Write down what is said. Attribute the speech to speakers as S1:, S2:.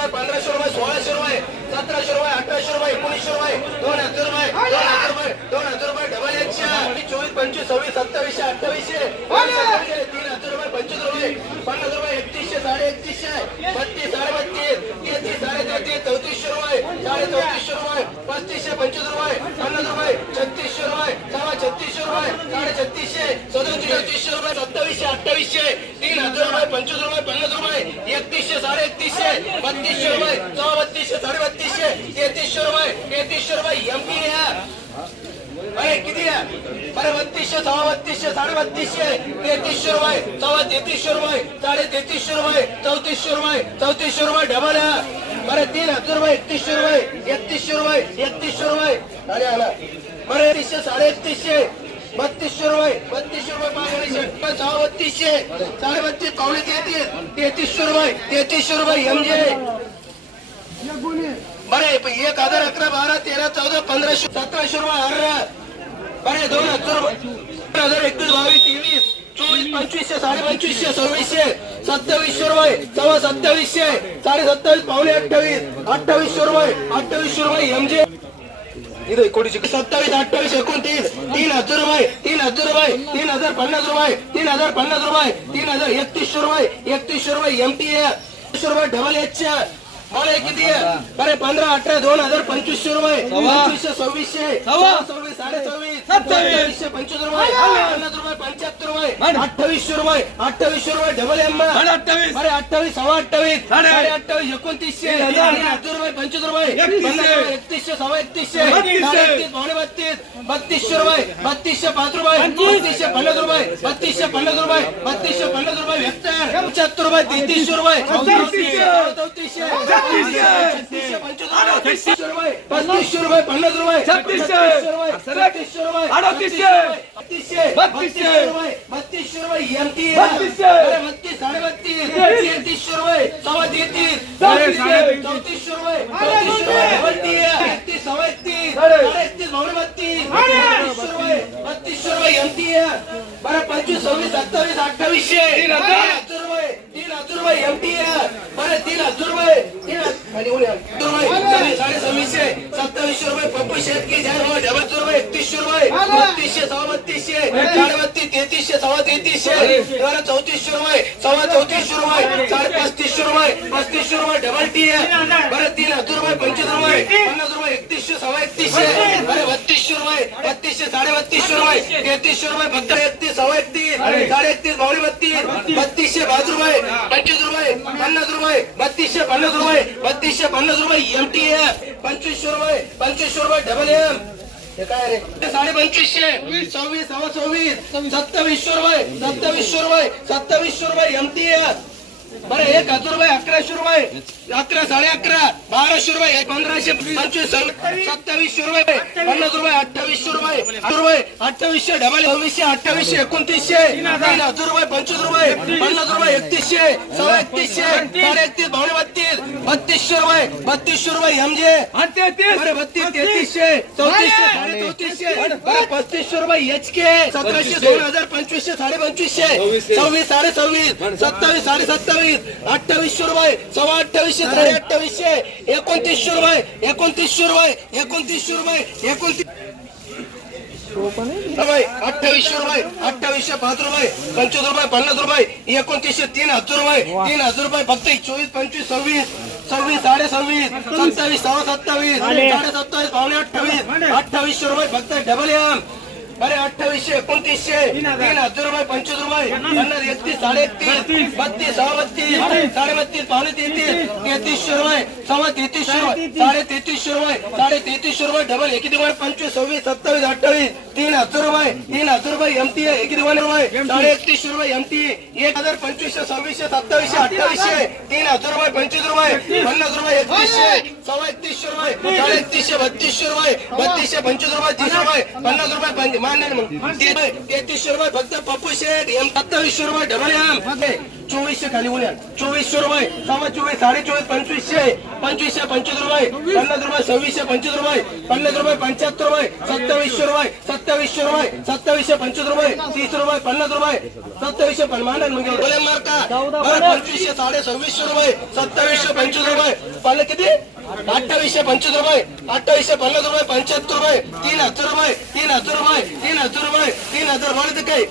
S1: रुपये पंधराशे रुपये सोळाशे रुपये सतराशे रुपये अठराशे रुपये एकोणीसशे रुपये दोन हजार रुपये दोन हजार रुपये दोन हजार रुपये डबल एकशे आणि चोवीस पंचवीस सव्वीस सत्तावीसशे अठ्ठावीसशे. तीन हजार रुपये पंचवीस रुपये पन्नास रुपये एकतीसशे साडे एकतीसशे बत्तीस साडे बत्तीस तेहतीस साडे तेहतीस चौतीसशे रुपये साडे चौतीसशे रुपये पस्तीसशे पंचवीस रुपये पन्नास रुपये छत्तीसशे रुपये सव्वा छत्तीसशे रुपये साडे छत्तीसशे सदोतीस छत्तीसशे रुपये सत्तावीसशे अठ्ठावीसशे तीन हजार रुपये पंचवीस रुपये पन्नास साडेतीसशे बत्तीसशे रुपये सव्वा बत्तीसशे साडे बत्तीसशे तेहतीसशे रुपये तेहतीसशे रुपये एम पी अरे किती आहे बरं बत्तीसशे सव्वा बत्तीसशे साडे बत्तीसशे तेहतीसशे रुपये सव्वा तेहतीसशे रुपये साडे तेहतीसशे रुपये चौतीसशे रुपये चौतीसशे रुपये डबल आहे बरं तीन हजार रुपये एकतीसशे रुपये एकतीसशे रुपये एकतीसशे रुपये। अरे आला बरं एकतीसशे साडे एकतीसशे बत्तीसशे रुपये बत्तीसशे रुपये मागणी सहा बत्तीसशे. साडे बत्तीस पावणे तेहतीस. तेहतीसशे रुपये तेहतीसशे रुपये एमजे बरे एक हजार अकरा बारा तेरा चौदा पंधराशे सतराशे रुपये अठरा बरे दोन हजार रुपये. दोन हजार एकवीस बावीस तेवीस चोवीस पंचवीसशे साडे पंचवीसशे सव्वीसशे सत्तावीसशे रुपये सव्वा सत्तावीसशे साडे सत्तावीस पावणे अठ्ठावीस अठ्ठावीसशे रुपये अठ्ठावीसशे रुपये एमजे इथं एकोणीसशे सत्तावीस अठ्ठावीस एकोणतीस तीन हजार रुपये तीन हजार रुपये तीन हजार पन्नास रुपये तीन हजार पन्नास रुपये तीन हजार एकतीसशे रुपये एकतीसशे रुपये एम टी रुपये डबल एचच्या मला किती आहे? बरे पंधरा अठरा दोन हजार पंचवीसशे रुपये सव्वीसशे सव्वीस साडे सव्वीस सत्तावीसशे पंचवीस रुपये. पन्नास रुपये पंच्याहत्तर रुपये. अठ्ठावीसशे रुपये अठ्ठावीसशे रुपये डबल एम
S2: अठ्ठावीस.
S1: अरे अठ्ठावीस सव्वा अठ्ठावीस.
S2: साडे-
S1: अठ्ठावीस एकोणतीसशे.
S2: हजार.
S1: रुपये पंचवीस रुपये.
S2: एकतीसशे.
S1: सव्वा एकतीसशे. एकतीस पावणे बत्तीस. बत्तीसशे रुपये बत्तीसशे पाच रुपये. बत्तीसशे पन्नास रुपये. बत्तीसशे पन्नास रुपये. बत्तीसशे पन्नास रुपये पंच्याहत्तर रुपये तेहतीसशे रुपये.
S2: चौतीसशे.
S1: चौतीसशे. पंचवीस रुपये. पस्तीसशे रुपये पन्नास रुपये.
S2: छत्तीसशे.
S1: रुपये छत्तीसशे रुपये.
S2: अडतीसशे.
S1: बत्तीसशे.
S2: बत्तीसशे.
S1: रुपये. बत्तीसशे रुपये.
S2: बत्तीसशे.
S1: बत्तीस साडे बत्तीस तेहतीसशे रुपये. सव्वा तेहतीस.
S2: चौतीसशे.
S1: रुपये. चौतीसशे सव्वा बत्तीस बत्तीसशे रुपये. बत्तीसशे रुपये एम टी बरं पंचवीस सव्वीस सत्तावीस अठ्ठावीसशे.
S2: तीन हजार.
S1: तीन हजार रुपये तीन हजार रुपये एम टी बरं तीन हजार रुपये तीन हजार साडे सव्वीसशे सत्तावीसशे रुपये पप्पीशे एकतीस हजार रुपये एकतीसशे रुपये बत्तीसशे सव्वा बत्तीसशे साडे बत्तीस तेहतीसशे सव्वा तेहतीसशे चौतीसशे रुपये सव्वा चौतीसशे रुपये साडे पस्तीसशे रुपये पस्तीसशे रुपये डबल टी बरं तीन हजार रुपये पंचवीस रुपये पन्नास रुपये एकतीसशे सव्वा एकतीसशे बरं बत्तीसशे रुपये बत्तीसशे साडे बत्तीसशे रुपये तेहतीसशे रुपये फक्त एकतीस सव्वा एकतीस साडे एकतीस बत्तीस. बत्तीसशे पाच रुपये पंचवीस रुपये. पन्नास रुपये. बत्तीसशे पन्नास रुपये. बत्तीसशे पन्नास रुपये. एम टी पंचवीसशे रुपये. पंचवीसशे रुपये. डबल एम हे काय रे? ते साडे पंचवीसशे सव्वीस सव्वा सव्वीस. सत्तावीसशे रुपये. सत्तावीसशे रुपये. सत्तावीसशे रुपये. एम टी बरं एक हजार रुपये अकराशे रुपये अकरा साडे अकरा बाराशे रुपये पंधराशे पंचवीस सत्तावीसशे रुपये पन्नास रुपये अठ्ठावीसशे रुपये रुपये अठ्ठावीसशे डबल सव्वीसशे अठ्ठावीसशे एकोणतीसशे तीन हजार रुपये पंचवीस रुपये पन्नास रुपये एकतीसशे सव्वा एकतीसशे साडे एकतीस पावणे बत्तीस बत्तीसशे रुपये बत्तीसशे रुपये एमजे बत्तीस तेहतीसशे चौतीसशे साडे चौतीसशे पस्तीसशे रुपये एच के सतराशे दोन हजार पंचवीसशे साडे पंचवीसशे सव्वीस साडे सव्वीस सत्तावीस साडे सत्तावीस अठ्ठावीस अठ्ठावीसशे रुपये सव्वा अठ्ठावीसशे साडे अठ्ठावीसशे एकोणतीसशे रुपये एकोणतीसशे रुपये एकोणतीसशे रुपये एकोणतीस रुपये अठ्ठावीसशे रुपये अठ्ठावीसशे पाच रुपये पंचवीस रुपये पन्नास रुपये एकोणतीसशे तीन हजार रुपये तीन हजार रुपये फक्त चोवीस पंचवीस सव्वीस सव्वीस साडे सव्वीस सत्तावीस सव्वा सत्तावीस साडे सत्तावीस पावणे अठ्ठावीस अठ्ठावीसशे रुपये फक्त डबल एम. अरे अठ्ठावीसशे एकोणतीसशे तीन हजार रुपये पंचवीस रुपये पन्नास एकतीस साडे एकतीस बत्तीस सहा बत्तीस साडे बत्तीस पावणे तेहतीस तेहतीसशे रुपये सव्वा तेहतीसशे रुपये साडे तेहतीसशे रुपये साडे तेहतीसशे रुपये डबल एकी रुपये पंचवीस सव्वीस सत्तावीस अठ्ठावीस तीन हजार रुपये तीन हजार रुपये एमटी एकी रुपये साडे एकतीसशे रुपये एमटी एक हजार पंचवीसशे सव्वीसशे सत्तावीसशे अठ्ठावीसशे तीन हजार रुपये पंचवीस रुपये पन्नास रुपये एकतीसशे सव्वा एकतीसशे रुपये साडे एकतीसशे बत्तीसशे रुपये बत्तीसशे पंचवीस रुपये तीस रुपये पन्नास रुपये पंच- मान्य नाही मग ते रुपये, तेहतीसशे रुपये फक्त पप्पू शेठ एम सत्तावीसशे रुपये डबल एम चोवीसशे खाली उन्या चोवीसशे रुपये सव्वा चोवीस साडे चोवीस पंचवीसशे पंचवीसशे पंचवीस रुपये पन्नास रुपये सव्वीसशे पंचवीस रुपये पन्नास रुपये पंच्याहत्तर रुपये सत्तावीसशे रुपये सत्तावीसशे रुपये सत्तावीसशे पंचवीस रुपये तीस रुपये पन्नास रुपये सत्तावीसशे मार्का बरं पंचवीसशे साडे सव्वीसशे रुपये सत्तावीसशे पंचवीस रुपये. पन्नास किती? अठ्ठावीसशे पंचवीस रुपये अठ्ठावीसशे पन्नास रुपये पंच्याहत्तर रुपये तीन हजार रुपये तीन हजार रुपये तीन हजार रुपये तीन हजार रुपये काय